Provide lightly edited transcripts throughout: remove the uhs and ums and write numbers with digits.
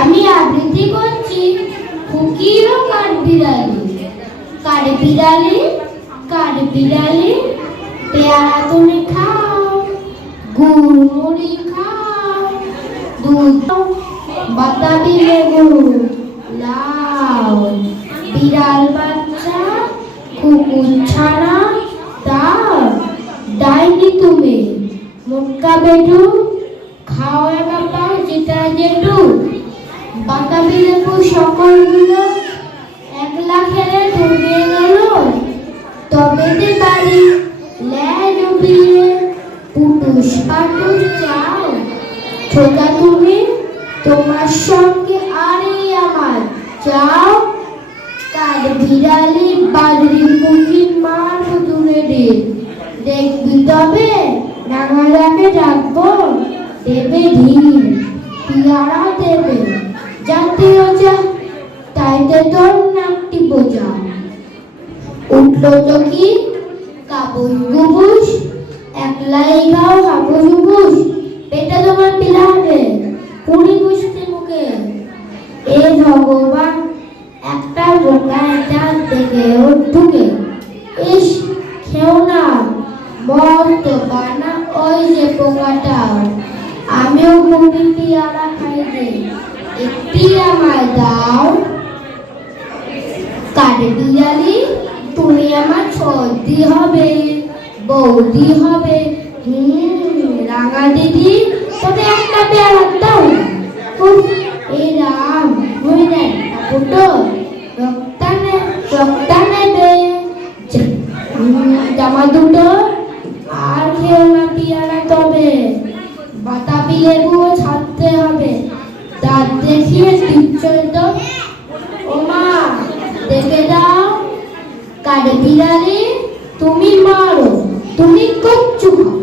আমি আবৃত্তি করছি ফকির ও কাঠবিড়ালি। কাঠবিড়ালি কাঠবিড়ালি পেয়ারা তুমি খাও, গুড় মুড়ি খাও, দুধ বাতাবি লেবু লাও, বিড়াল বাচ্চা কুকুর ছানা দাও, ডাইনি তুমি মুটকা বেটু খাও একা পাও যেটা যেটু, বাতাবি লেবু সকলগুলো একলা খেলে ডুবিয়ে গেল, তবে যে বাড়ি ল্যাজ ডুবিয়ে পুটুস পাটুস চাও, ছোটা তুমি তোমার সঙ্গে আরে আমার চাও, কাঠবিড়ালি বাদরি পুকির মার দূরে দেখবি তবে রাঙারাকে ডাকবো দেবে ঢিল পিয়ারা দেবে জাতীয় যা তাইতে তোর নাকটি বোঝা, উঠলো তো কি কাবুস গুবুস একলাই গাও হাবুস গুবুস, পেটে তোমার পিলা হবে পুরি গুষ্টি মুখে। এ ভগবান একটা বোকা এটা দেখে ওর ঢুকে, ইস খেও না মস্ত বানা ওই যে পোকাটা, আমিও মুড়ি পিয়ারা খাই রে একটি আমায় দাও। কাঠবিড়ালি তুমি আমার সর্দি হবে বৌদি হবে, রাঙা দিদি তবে একটা পেয়ারা দাও। এই রাম হয়ে যায় ফুটো রক্তা নেবে জামা দুটো আর খেও না পিয়ারা তবে, বাতাবি লেবুও ছাড়তে হবে, দাঁত দেখিয়ে দিচ্ছই তো ও মা দেখে দাও। কাঠবিড়ালি তুমি মারো তুমি কচ্ছু খাও।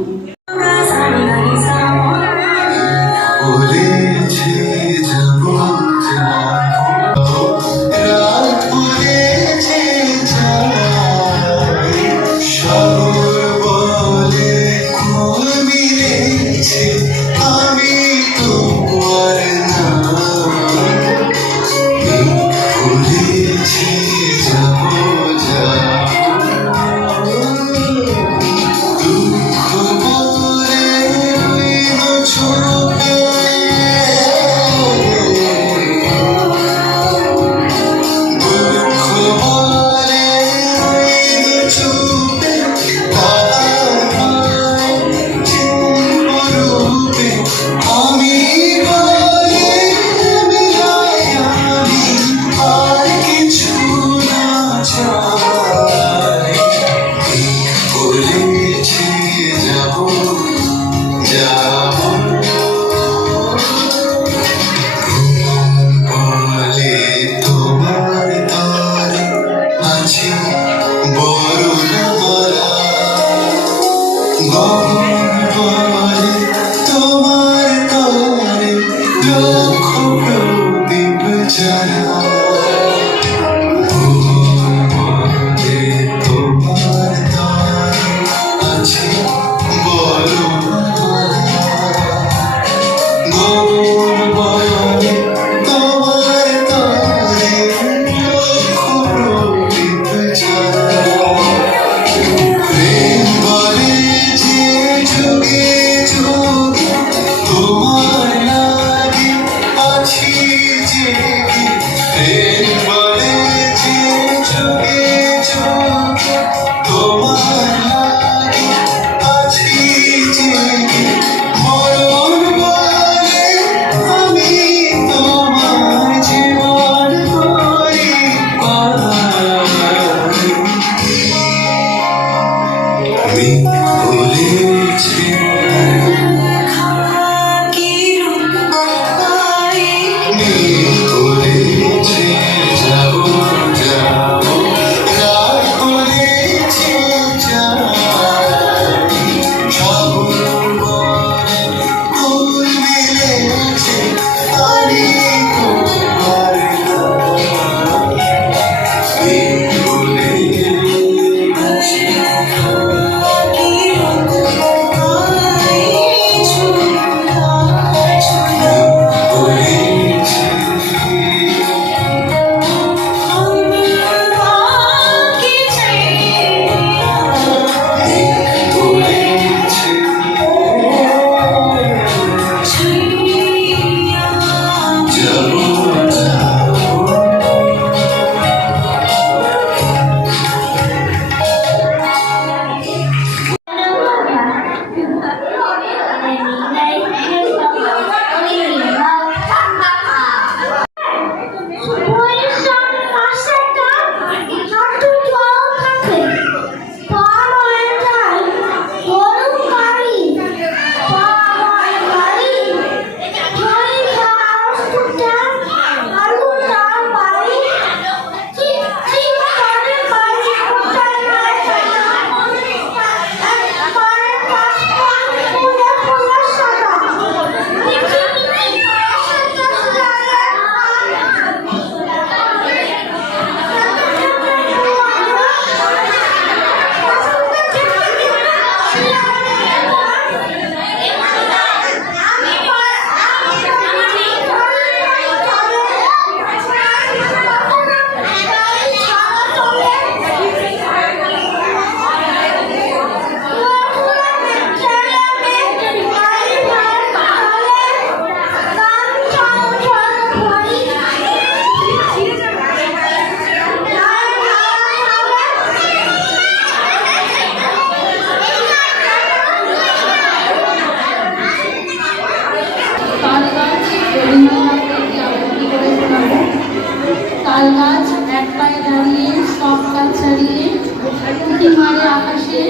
আসে,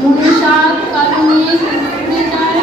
মনে সাত কারণে কুকুরে যায়